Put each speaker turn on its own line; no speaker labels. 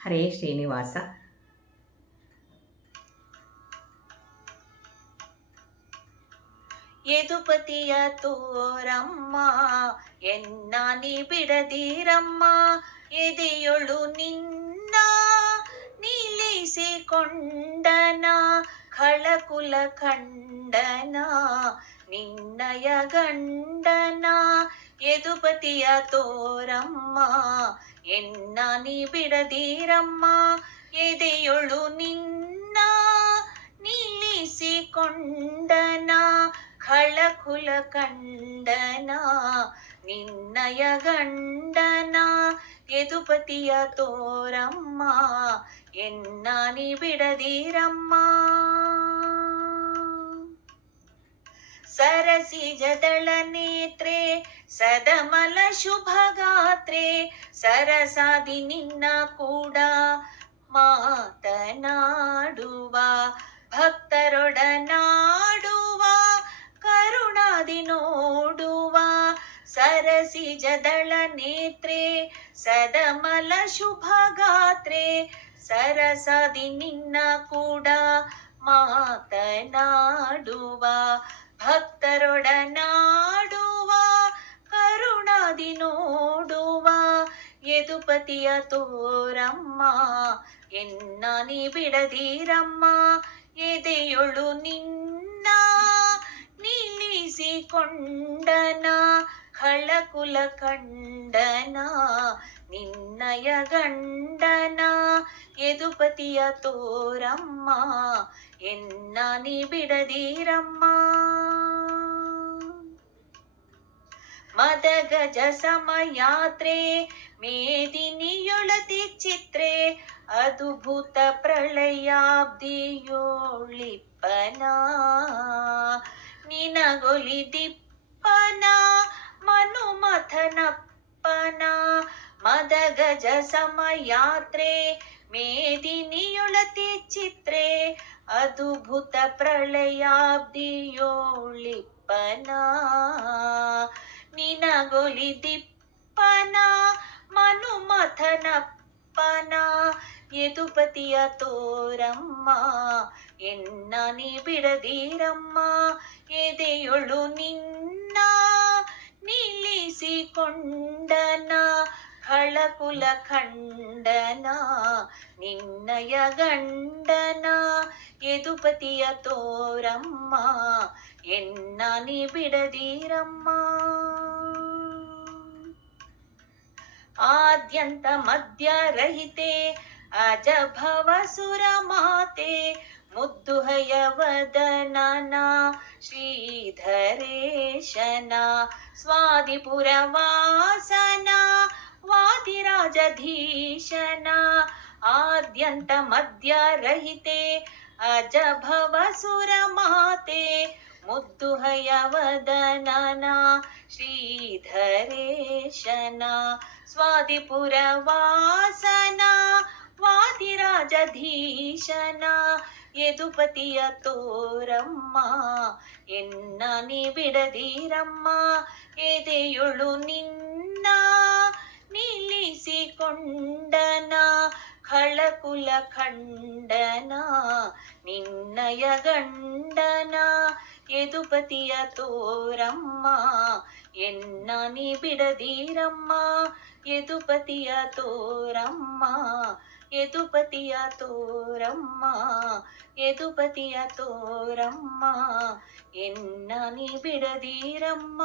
ಹರೇ ಶ್ರೀನಿವಾಸ.
ಯದುಪತಿಯ ತೋರಮ್ಮ ಎನ್ನಾನಿ ಬಿಡದಿರಮ್ಮ ಎದೆಯೊಳು ನಿನ್ನ ನಿಲ್ಲಿಸಿಕೊಂಡನ ಖಳಕುಲ ಖಂಡನ ನಿನ್ನಯ ಗಂಡನ ಯದುಪತಿಯ ತೋರಮ್ಮ ಎನ್ನಾನಿ ಬಿಡದಿರಮ್ಮ ಎದೆಯೊಳು ನಿನ್ನ ನಿಲ್ಲಿಸಿಕೊಂಡನ ಖಳಕುಲ ಕಂಡನ ನಿನ್ನಯ ಗಂಡನ ಯದುಪತಿಯ ತೋರಮ್ಮ ಎನ್ನಾನಿ ಬಿಡದಿರಮ್ಮ ಸರಸಿಜದಳ ನೇತ್ರೆ ಸದಮಲ ಶುಭಗಾತ್ರೆ ಸರಸಾದಿ ನಿನ್ನ ಕೂಡ ಮಾತನಾಡುವ, ಭಕ್ತರೊಡನಾಡುವ, ಕರುಣಾದಿ ನೋಡುವ, ಸರಸಿ ಜದಳ ನೇತ್ರೆ ಸದಮಲ ಶುಭಗಾತ್ರೆ ಸರಸಾದಿ ನಿನ್ನ ಕೂಡ ಮಾತನಾಡುವ ಭಕ್ತರೊಡನಾಡುವ ಯದುಪತಿಯ ತೋರಮ್ಮ ಎನ್ನಾನಿ ಬಿಡದಿರಮ್ಮ ಎದೆಯೊಳು ನಿನ್ನ ನಿಲ್ಲಿಸಿಕೊಂಡನ ಖಳಕುಲ ಕಂಡನ ನಿನ್ನಯ ಗಂಡನ ಯದುಪತಿಯ ತೋರಮ್ಮ ಎನ್ನಾನಿ ಬಿಡದಿರಮ್ಮ ಮದಗಜ ಸಮಯಾತ್ರೆ ಮೇದಿನಿಯೊಳತಿ ಚಿತ್ರೆ, ಅದ್ಭುತ ಪ್ರಳಯಾಬ್ದಿಯೋಳಿಪ್ಪನ ನಿನಗೊಲಿ ದಿಪ್ಪನ ಮನುಮಥನಪ್ಪನ. ಮದಗಜ ಸಮಯಾತ್ರೆ ಮೇದಿನಿಯೊಳತಿ ಚಿತ್ರೆ, ಅದ್ಭುತ ಪ್ರಳಯಾಬ್ದಿಯೋಳಿಪ್ಪನ ನಿನಗೊಲಿ ದಿಪ್ಪನ ಮನುಮಥನಪ್ಪನ, ಯದುಪತಿಯ ತೋರಮ್ಮ, ಎನ್ನ ನೀ ಬಿಡದಿರಮ್ಮ, ಎದೆಯೊಳು ನಿನ್ನ ನಿಲ್ಲಿಸಿಕೊಂಡನ, ಹಳಕುಲ ಖಂಡನ ನಿನ್ನಯ ಗಂಡನ, ಯದುಪತಿಯ ತೋರಮ್ಮ, ಎನ್ನ ನೀ ಬಿಡದಿರಮ್ಮ. अद्य मध्य रजभवसुरमाते मुद्दुहय मुद्दुहयवदनना श्रीधरेशना। स्वादिपुरवासना। वादिराजधीशना। आद्यन्तमद्यरहिते अजभवसुरमाते ಮುದ್ದು ಹಯವದನನ ಶ್ರೀಧರೇಶನ ಸ್ವಾದಿಪುರ ವಾಸನ ವಾದಿರಾಜಧೀಶನ ಯದುಪತಿಯ ತೋರಮ್ಮ ಎನ್ನನಿ ಬಿಡದಿರಮ್ಮ ಎದೆಯೊಳು ನಿನ್ನ ನಿಲ್ಲಿಸಿಕೊಂಡನ ಖಳಕುಲ ಖಂಡನ ನಿನ್ನಯ ಗಂಡನ ಯದುಪತಿಯ ತೋರಮ್ಮ ಎನ್ನನಿ ಬಿಡದಿರಮ್ಮ ಯದುಪತಿಯ ತೋರಮ್ಮ ಯದುಪತಿಯ ತೋರಮ್ಮ ಯದುಪತಿಯ ತೋರಮ್ಮ ಎನ್ನನಿ ಬಿಡದಿರಮ್ಮ